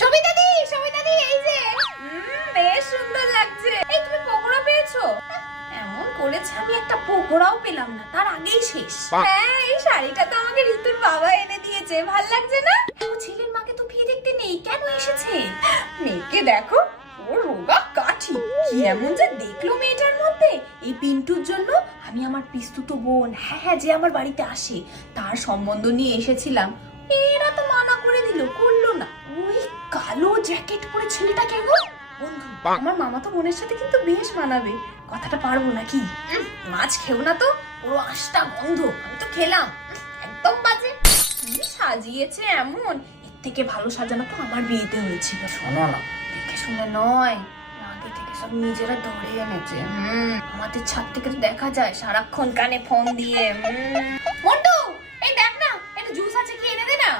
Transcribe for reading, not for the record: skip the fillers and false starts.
সবিতা দি এই যে বেশ সুন্দর লাগছে। এই তুমি পকোড়া পেয়েছো? এমন করেছে আমি একটা পকোড়াও পেলাম না, তার আগেই শেষ। হ্যাঁ, এই শাড়িটা তো আমাকে ঋতুর বাবা এনে দিয়েছে, ভাল লাগছে না? ছেলের মাকে তো বিয়ে দেখতে নেই, কেন এসেছে? মেয়েকে দেখো, ও রোগা কাঠি, কি এমন যে দেখলো মেয়েটার মধ্যে। এই পিন্টুর জন্য আমি আমার পিস্তুতো বোন, হ্যাঁ যে আমার বাড়িতে আসে, তার সম্বন্ধ নিয়ে এসেছিলাম। এরা তো মানা করে দিল, করলো না। ওই কালো জ্যাকেট পরে ছেলেটাকে গো, বন্ধু আমার মামা তো বোনের সাথে কিন্তু বেশ মানাবে। কথাটা পারবো নাকি? মাছ খেও না তো, পুরো আঁশটা গন্ধ। আমি তো খেলাম, একদম বাজে। কি সাজিয়েছে এমন, এর থেকে ভালো সাজানো তো আমার বিয়েতে হয়েছিল। শোনো না, দেখে শুনে নয়, আগে থেকে সব নিজেরা ধরে এনেছে। আমাদের ছাদ থেকে তো দেখা যায় সারাক্ষণ কানে ফোন দিয়ে। মন্টু, এই দেখ না, একটু জুস আছে কি এনে দে না।